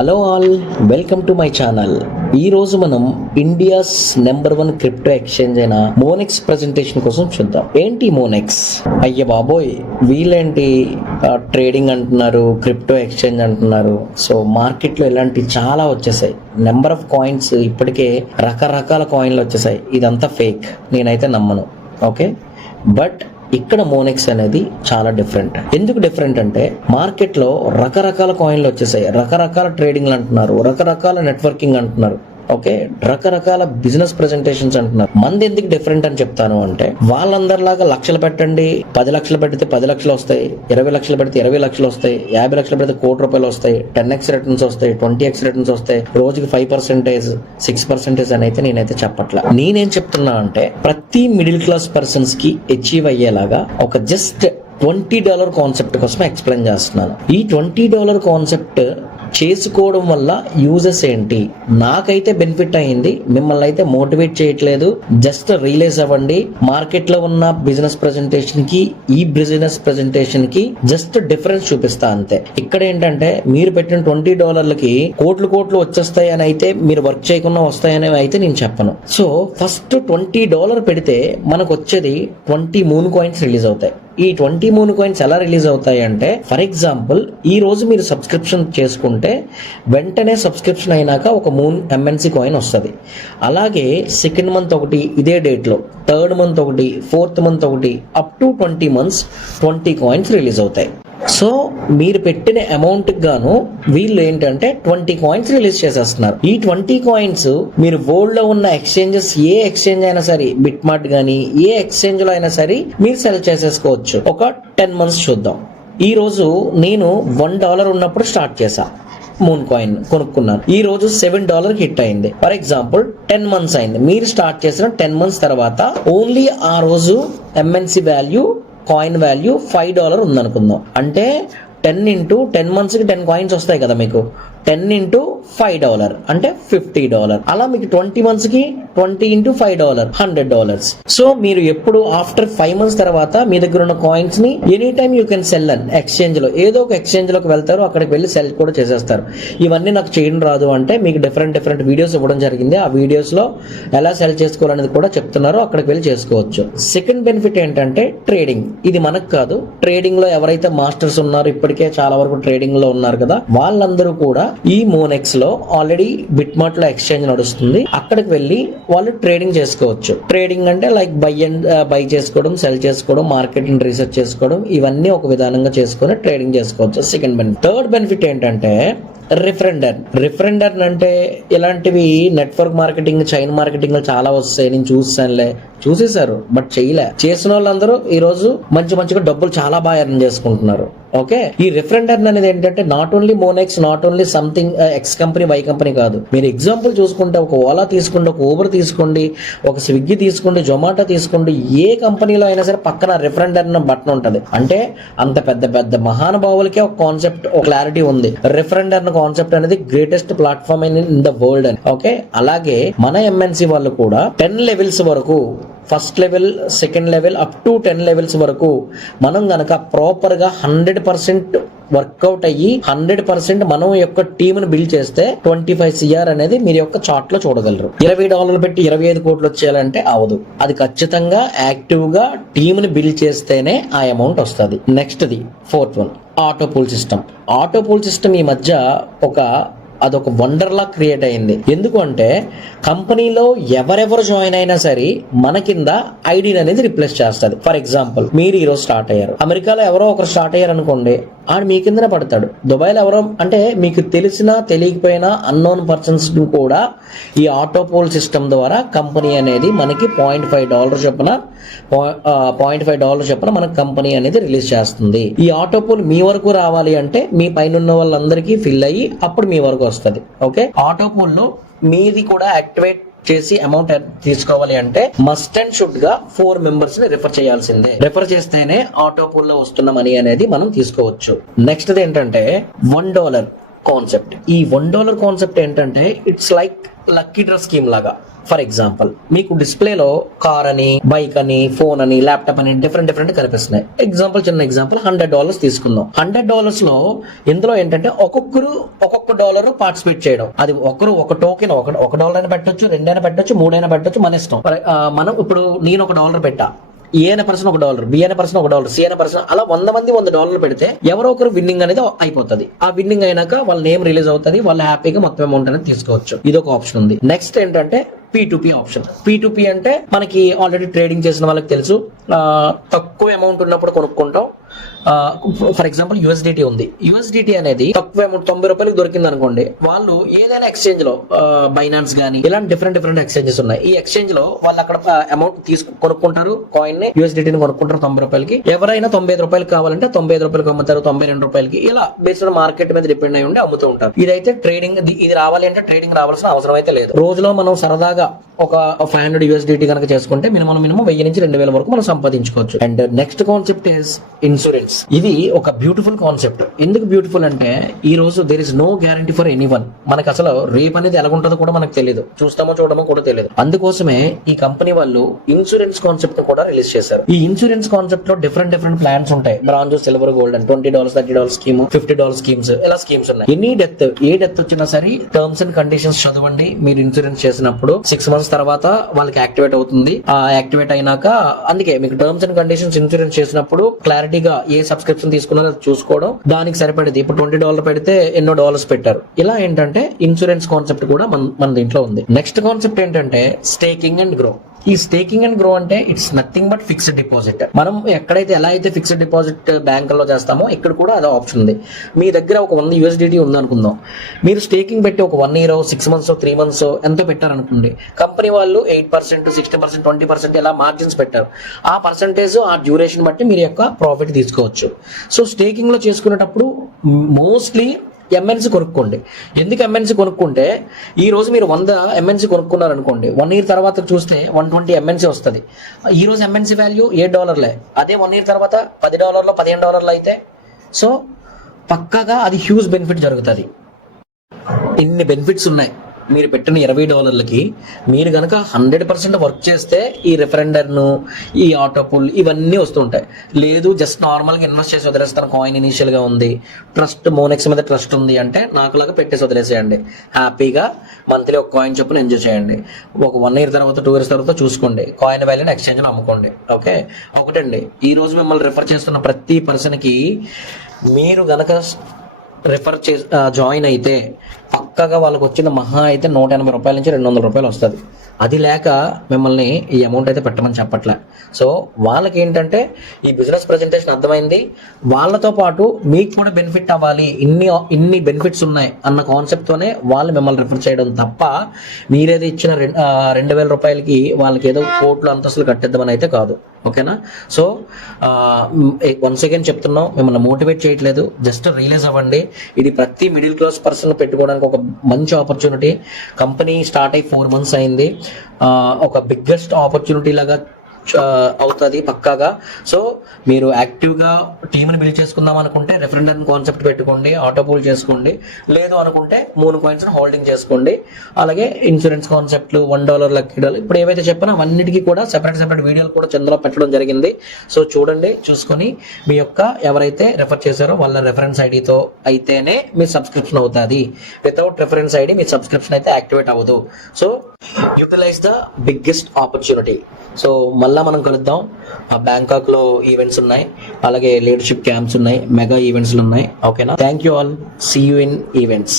Hello all, welcome to my channel. ఈ రోజు మనం ఇండియాస్ నెంబర్ 1 క్రిప్టో ఎక్స్చేంజ్ అయిన మోనెక్స్ ప్రెజెంటేషన్ కోసం చూద్దాం. ఏంటి మోనెక్స్? అయ్య బాబోయ్, వీళ్ళేంటి ట్రేడింగ్ అంటున్నారు, క్రిప్టో ఎక్స్చేంజ్ అంటున్నారు. సో మార్కెట్లో ఇలాంటి చాలా వచ్చేసాయి. నెంబర్ ఆఫ్ కాయిన్స్, ఇప్పటికే రకరకాల కాయిన్లు వచ్చేసాయి. ఇదంతా ఫేక్, నేనైతే నమ్మను. ఓకే, బట్ ఇక్కడ మోనెక్స్ అనేది చాలా డిఫరెంట్. ఎందుకు డిఫరెంట్ అంటే మార్కెట్లో రకరకాల కాయిన్లు వచ్చేసాయి, రకరకాల ట్రేడింగ్లు అంటున్నారు, రకరకాల నెట్వర్కింగ్ అంటున్నారు. ఓకే, రకరకాల బిజినెస్ ప్రెజెంటేషన్స్ అంటున్నారు. మంది ఎందుకు డిఫరెంట్ అని చెప్తాను అంటే, వాళ్ళందరిలాగా లక్షలు పెట్టండి, 10 లక్షలు పెడితే 10 లక్షలు వస్తాయి, 20 లక్షలు పెడితే 20 లక్షలు వస్తాయి, 50 లక్షలు పెడితే ₹1,00,00,000 వస్తాయి, 10x రిటర్న్స్ వస్తాయి, 20x రిటర్న్స్ వస్తాయి, రోజుకి 5%, 6% అని అయితే నేనైతే చెప్పట్లా. నేనేం చెప్తున్నా అంటే, ప్రతి మిడిల్ క్లాస్ పర్సన్స్ కి అచీవ్ అయ్యేలాగా ఒక జస్ట్ $20 కాన్సెప్ట్ కోసం ఎక్స్ప్లెయిన్ చేస్తున్నాను. ఈ $20 కాన్సెప్ట్ చేసుకోవడం వల్ల యూజెస్ ఏంటి, నాకైతే బెనిఫిట్ అయ్యింది. మిమ్మల్ని అయితే మోటివేట్ చేయట్లేదు. జస్ట్ రియలైజ్ అవ్వండి. మార్కెట్ లో ఉన్న బిజినెస్ ప్రెజెంటేషన్ కి ఈ బిజినెస్ ప్రెజెంటేషన్ కి జస్ట్ డిఫరెన్స్ చూపిస్తా అంతే. ఇక్కడ ఏంటంటే, మీరు పెట్టిన $20కి కోట్లు వచ్చేస్తాయి అని అయితే, మీరు వర్క్ చేయకుండా వస్తాయని అయితే నేను చెప్పను. సో ఫస్ట్ $20 పెడితే మనకు వచ్చేది 20 మూన్ కాయిన్స్ రిలీజ్ అవుతాయి. ఈ 20 మూన్ కాయిన్స్ ఎలా రిలీజ్ అవుతాయి అంటే, ఫర్ ఎగ్జాంపుల్ ఈ రోజు మీరు సబ్స్క్రిప్షన్ చేసుకుంటే వెంటనే సబ్స్క్రిప్షన్ అయినాక ఒక మూన్ MNC కాయిన్ వస్తుంది. అలాగే సెకండ్ మంత్ ఒకటి, ఇదే డేట్ లో థర్డ్ మంత్ ఒకటి, ఫోర్త్ మంత్ ఒకటి, up to 20 months 20 coins release అవుతాయి. సో మీరు పెట్టిన అమౌంట్ గాను వీళ్ళు ఏంటంటే 20 కాయిన్స్ రిలీజ్ చేసేస్తున్నారు. ఈ 20 కాయిన్స్ మీరు వరల్డ్ లో ఉన్న ఎక్స్చేంజెస్, ఏ ఎక్స్చేంజ్ అయినా సరే, బిట్ మార్ట్ గానీ ఏ ఎక్స్చేంజ్ లో అయినా సరే మీరు సెల్ చేసేసుకోవచ్చు. ఒక 10 months చూద్దాం. ఈ రోజు నేను $1 ఉన్నప్పుడు స్టార్ట్ చేశా, మూన్ కాయిన్ కొనుక్కున్నాను. ఈ రోజు $7 హిట్ అయింది. ఫర్ ఎగ్జాంపుల్ 10 months అయింది. మీరు స్టార్ట్ చేసిన 10 months తర్వాత ఓన్లీ ఆ రోజు MNC వాల్యూ, కాయిన్ వాల్యూ $5 ఉందనుకుందాం. అంటే 10 into 10 months కి 10 కాయిన్స్ వస్తాయి కదా మీకు. 10 into $5 అంటే $50. అలా మీకు 20 months కి 20 into $5 $100. సో మీరు ఎప్పుడు ఆఫ్టర్ 5 months తర్వాత మీ దగ్గర ఉన్న కాయిన్స్ ని any time you can sell అని ఎక్స్చేంజ్ లో, ఏదో ఒక ఎక్స్చేంజ్ లోకి వెళ్తారు, అక్కడికి వెళ్ళి సెల్ కూడా చేసేస్తారు. ఇవన్నీ నాకు చేయడం రాదు అంటే మీకు డిఫరెంట్ వీడియోస్ ఇవ్వడం జరిగింది. ఆ వీడియోస్ లో ఎలా సెల్ చేసుకోవాలనేది కూడా చెప్తున్నారు, అక్కడికి వెళ్ళి చేసుకోవచ్చు. సెకండ్ బెనిఫిట్ ఏంటంటే ట్రేడింగ్. ఇది మనకు కాదు, ట్రేడింగ్ లో ఎవరైతే మాస్టర్స్ ఉన్నారో, ఇప్పటికే చాలా వరకు ట్రేడింగ్ లో ఉన్నారు కదా, వాళ్ళందరూ కూడా ఈ మోనెక్స్ లో ఆల్రెడీ బిట్ మార్ట్ లో ఎక్స్చేంజ్ నడుస్తుంది, అక్కడికి వెళ్ళి వాళ్ళు ట్రేడింగ్ చేసుకోవచ్చు. ట్రేడింగ్ అంటే లైక్ బై చేసుకోవడం, సెల్ చేసుకోవడం, మార్కెటింగ్ రీసెర్చ్ చేసుకోవడం, ఇవన్నీ ఒక విధానంగా చేసుకొని ట్రేడింగ్ చేసుకోవచ్చు. Second benefit. థర్డ్ బెనిఫిట్ ఏంటంటే రిఫరెండర్ అంటే ఇలాంటివి నెట్వర్క్ మార్కెటింగ్, చైన్ మార్కెటింగ్ చాలా వస్తాయి. నేను చూసేశారు, బట్ చేసిన వాళ్ళందరూ ఈ రోజు మంచిగా డబ్బులు చాలా బాగా ఎర్న్ చేసుకుంటున్నారు. ఓకే, ఈ రిఫరెండర్ అనేది ఏంటంటే not only Monex, not only something X company, why company కాదు. మీరు ఎగ్జాంపుల్ చూసుకుంటే ఒక ఓలా తీసుకోండి, ఒక ఊబర్ తీసుకోండి, ఒక స్విగ్గీ తీసుకోండి, జొమాటో తీసుకోండి, ఏ కంపెనీలో అయినా సరే పక్కన రిఫరెండర్ అన్న బటన్ ఉంటది. అంటే అంత పెద్ద మహానుభావులకే ఒక కాన్సెప్ట్, ఒక క్లారిటీ ఉంది. రిఫరెండర్ కాన్సెప్ట్ అనేది greatest platform in the world అని. ఓకే, అలాగే మన MNC వాళ్ళు కూడా 10 levels వరకు, first level, second level, up to 10 levels వరకు మనం గనక ప్రాపర్ గా 100% వర్కౌట్ అయ్యి 100% మనం యొక్క టీమ్ ను బిల్డ్ చేస్తే 25 CR అనేది మీరు యొక్క చార్ట్ లో చూడగలరు. $20 పెట్టి 25 కోట్లు వచ్చేయాలంటే అవదు. అది ఖచ్చితంగా యాక్టివ్ గా టీమ్ ని బిల్డ్ చేస్తేనే ఆ అమౌంట్ వస్తుంది. Next the fourth one, auto pool system. Auto pool system ఈ మధ్య అదొక వండర్ లా క్రియేట్ అయింది. ఎందుకు అంటే కంపెనీలో ఎవరెవరు జాయిన్ అయినా సరే మన కింద ఐడి అనేది రిప్లేస్ చేస్తుంది. ఫర్ ఎగ్జాంపుల్ మీరు ఈ రోజు స్టార్ట్ అయ్యారు, అమెరికాలో ఎవరో ఒకరు స్టార్ట్ అయ్యారు అనుకోండి, ఆడు మీ కిందనే పడతాడు. దుబాయ్లో ఎవరో, అంటే మీకు తెలిసినా తెలియకపోయినా అన్నోన్ పర్సన్స్ కూడా ఈ ఆటో పోల్ సిస్టమ్ ద్వారా కంపెనీ అనేది మనకి $0.5 చొప్పున మనకి కంపెనీ అనేది రిలీజ్ చేస్తుంది. ఈ ఆటో పోల్ మీ వరకు రావాలి అంటే మీ పైన ఉన్న వాళ్ళందరికీ ఫిల్ అయ్యి అప్పుడు మీ వరకు వస్తుంది. ఓకే, ఆటో పోల్ లో మీది కూడా యాక్టివేట్ చేసి అమౌంట్ తీసుకోవాలి అంటే మస్ట్ అండ్ షుడ్ గా 4 members ని రిఫర్ చేయాల్సిందే. రిఫర్ చేస్తేనే ఆటో పూల్ లో వస్తున్న మనీ అనేది మనం తీసుకోవచ్చు. నెక్స్ట్ ఏంటంటే $1 కాన్సెప్ట్. ఈ $1 కాన్సెప్ట్ ఏంటంటే it's like lucky draw scheme లాగా. ఫర్ ఎగ్జాంపుల్, మీకు డిస్ప్లేలో కార్ అని, బైక్ అని, ఫోన్ అని, ల్యాప్టాప్ అని డిఫరెంట్ కనిపిస్తున్నాయి. చిన్న ఎగ్జాంపుల్ $100 తీసుకుందాం. $100 లో ఇందులో ఏంటంటే ఒక్కొక్కరు ఒక్కొక్క డాలర్ పార్టిసిపేట్ చేయడం. అది ఒక టోకెన్ $1 అయినా పెట్టొచ్చు, 2 అయినా పెట్టొచ్చు, 3 అయినా పెట్టొచ్చు, మన ఇష్టం. మనం ఇప్పుడు నేను $1 పెట్టా, ఏ అనే పర్సన్ $1, బి అనే పర్సన్ $1, సి అనే పర్సన్, అలా 100 మంది $100 పెడితే ఎవరో ఒకరు విన్నింగ్ అనేది అయిపోతుంది. ఆ విన్నింగ్ అయినాక వాళ్ళ నేమ్ రిలీజ్ అవుతుంది, వాళ్ళు హ్యాపీగా మొత్తం అమౌంట్ అనేది తీసుకోవచ్చు. ఇది ఒక ఆప్షన్ ఉంది. నెక్స్ట్ ఏంటంటే P2P ఆప్షన్. P2P అంటే మనకి ఆల్రెడీ ట్రేడింగ్ చేసిన వాళ్ళకి తెలుసు. తక్కువ అమౌంట్ ఉన్నప్పుడు కొనుక్కుంటాం. ఫర్ ఎగ్జాంపుల్ USDT ఉంది. USDT అనేది తక్కువ అమౌంట్ $90 దొరికింది అనుకోండి, వాళ్ళు ఏదైనా ఎక్స్చేంజ్ లో, బైనాన్స్ గానీ ఇలాంటి డిఫరెంట్ ఎక్స్చేంజెస్ ఉన్నాయి. ఈ ఎక్స్చేంజ్ లో వాళ్ళు అక్కడ అమౌంట్ కొనుక్కుంటారు, కాయిన్ ని, USDT ని కొనుక్కుంటారు $90. ఎవరైనా $95 కావాలంటే $95 అమ్ముతారు, $92. ఇలా బేస్డ్ మార్కెట్ మీద డిపెండ్ అయి ఉండి అమ్ముతూ ఉంటారు. ఇదైతే ట్రేడింగ్. ఇది రావాలి అంటే ట్రేడింగ్ రావాల్సిన అవసరం అయితే లేదు. రోజులో మనం సరదాగా ఒక 500 USDT కనుక చేసుకుంటే మినిమం 1000 నుంచి 2000 వరకు మనం సంపాదించుకోవచ్చు. And next concept is insurance. ఇది ఒక బ్యూటిఫుల్ కాన్సెప్ట్. ఎందుకు బ్యూటిఫుల్ అంటే ఈ రోజు there is no guarantee for anyone. మనకు అసలు రేపు అనేది ఎలాగుంటుందో కూడా మనకు తెలియదు, చూస్తామో చూడమో కూడా తెలియదు. అందుకోసమే ఈ కంపెనీ వాళ్ళు ఇన్సూరెన్స్ కాన్సెప్ట్ కూడా రిలీజ్ చేశారు. ఈ ఇన్సూరెన్స్ కాన్సెప్ట్ లో డిఫరెంట్ ప్లాన్స్ ఉంటాయి. బ్రాంజ్, సిల్వర్, గోల్డ్ అని $20, $30 స్కీమ్, $50 స్కీమ్స్, ఇలా స్కీమ్స్ ఉన్నాయి. ఏ డెత్ వచ్చినా సరే టర్మ్స్ అండ్ కండిషన్స్ చదవండి. మీరు ఇన్సూరెన్స్ చేసినప్పుడు 6 months తర్వాత వాళ్ళకి యాక్టివేట్ అవుతుంది. ఆ యాక్టివేట్ అయినాక, అందుకే మీకు టర్మ్స్ అండ్ కండిషన్స్ ఇన్సూరెన్స్ చేసినప్పుడు క్లారిటీగా ఏ సబ్స్క్రిప్షన్ తీసుకున్నారో చూసుకోవడం, దానికి సరిపడేది. ఇప్పుడు $20 పెడితే ఎన్నో డాలర్స్ పెట్టారు. ఇలా ఏంటంటే ఇన్సూరెన్స్ కాన్సెప్ట్ కూడా మన దీంట్లో ఉంది. నెక్స్ట్ కాన్సెప్ట్ ఏంటంటే స్టేకింగ్ అండ్ గ్రో. ఈ స్టేకింగ్ అండ్ గ్రో అంటే it's nothing but fixed deposit. మనం ఎక్కడైతే ఎలా అయితే ఫిక్స్డ్ డిపాజిట్ బ్యాంకుల్లో చేస్తామో ఇక్కడ కూడా అదే ఆప్షన్ ఉంది. మీ దగ్గర ఒక 100 USDT ఉందనుకుందాం. మీరు స్టేకింగ్ పెట్టి ఒక 1 year, 6 months, 3 months ఎంతో పెట్టారనుకోండి, కంపెనీ వాళ్ళు 8%, 60%, 20% ఇలా మార్జిన్స్ పెట్టారు. ఆ పర్సంటేజ్, ఆ డ్యూరేషన్ బట్టి మీరు యొక్క ప్రాఫిట్ తీసుకోవచ్చు. సో స్టేకింగ్ లో చేసుకునేటప్పుడు మోస్ట్లీ MNC కొనుక్కోండి. ఎందుకు MNC కొనుక్కుంటే, ఈ రోజు మీరు 100 MNC కొనుక్కున్నారు అనుకోండి, 1 year తర్వాత చూస్తే 120 MNC వస్తుంది. ఈ రోజు MNC వాల్యూ $8. అదే 1 year తర్వాత $10, $15 అయితే, సో పక్కాగా అది హ్యూజ్ బెనిఫిట్ జరుగుతుంది. ఇన్ని బెనిఫిట్స్ ఉన్నాయి. మీరు పెట్టిన $20కి మీరు కనుక 100% వర్క్ చేస్తే ఈ రెఫరెండర్ను, ఈ ఆటోపుల్ ఇవన్నీ వస్తుంటాయి. లేదు జస్ట్ నార్మల్గా ఇన్వెస్ట్ చేసి వదిలేస్తాను, కాయిన్ ఇనిషియల్ గా ఉంది, ట్రస్ట్, మోనెక్స్ మీద ట్రస్ట్ ఉంది అంటే నాకులాగా పెట్టేసి వదిలేసేయండి. హ్యాపీగా మంత్లీ ఒక కాయిన్ చొప్పున ఎంజాయ్ చేయండి. ఒక 1 year తర్వాత, 2 years తర్వాత చూసుకోండి, కాయిన్ వాల్యూని ఎక్స్చేంజ్ లో అమ్ముకోండి. ఓకే, ఒకటండి, ఈ రోజు మిమ్మల్ని రిఫర్ చేస్తున్న ప్రతి పర్సన్కి మీరు గనక జాయిన్ అయితే పక్కగా వాళ్ళకి వచ్చిన మహా అయితే $180 నుంచి $200 వస్తుంది. అది లేక మిమ్మల్ని ఈ అమౌంట్ అయితే పెట్టమని చెప్పట్లే. సో వాళ్ళకి ఏంటంటే ఈ బిజినెస్ ప్రెజెంటేషన్ అర్థమైంది, వాళ్ళతో పాటు మీకు కూడా బెనిఫిట్ అవ్వాలి, ఇన్ని బెనిఫిట్స్ ఉన్నాయి అన్న కాన్సెప్ట్ తోనే వాళ్ళు మిమ్మల్ని రిఫర్ చేయడం తప్ప మీరేది ఇచ్చిన $2,000 వాళ్ళకి ఏదో కోట్లు అంతస్తులు కట్టేద్దామని అయితే కాదు. ఓకేనా? సో వన్స్ అగైన్ చెప్తున్నాం, మిమ్మల్ని మోటివేట్ చేయట్లేదు, జస్ట్ రియలైజ్ అవ్వండి. ఇది ప్రతి మిడిల్ క్లాస్ పర్సన్ పెట్టుకోవడానికి ఒక మంచి ఆపర్చునిటీ. కంపెనీ స్టార్ట్ అయ్యి 4 months అయింది. ఒక బిగ్గెస్ట్ ఆపర్చునిటీ లాగా అవుతుంది పక్కాగా. సో మీరు యాక్టివ్గా టీంని బిల్డ్ చేసుకుందాం అనుకుంటే రెఫరెండర్ కాన్సెప్ట్ పెట్టుకోండి, ఆటో పూల్ చేసుకోండి. లేదు అనుకుంటే 3 coins హోల్డింగ్ చేసుకోండి. అలాగే ఇన్సూరెన్స్ కాన్సెప్ట్లు, $1 లక్కీ డాలర్, ఇప్పుడు ఏవైతే చెప్పినా అవన్నిటికీ కూడా సెపరేట్ వీడియోలు కూడా చంద్రలో పెట్టడం జరిగింది. సో చూడండి, చూసుకొని మీ యొక్క ఎవరైతే రెఫర్ చేశారో వాళ్ళ రెఫరెన్స్ ఐడితో అయితేనే మీ సబ్స్క్రిప్షన్ అవుతుంది. వితౌట్ రెఫరెన్స్ ఐడి మీ సబ్స్క్రిప్షన్ అయితే యాక్టివేట్ అవ్వదు. So utilize the biggest opportunity. So మళ్ళా మనం కలుద్దాం. బ్యాంకాక్ లో ఈవెంట్స్ ఉన్నాయి, అలాగే లీడర్షిప్ క్యాంప్స్ ఉన్నాయి, మెగా ఈవెంట్స్ ఉన్నాయి. ఓకేనా? Thank you all. See you in events.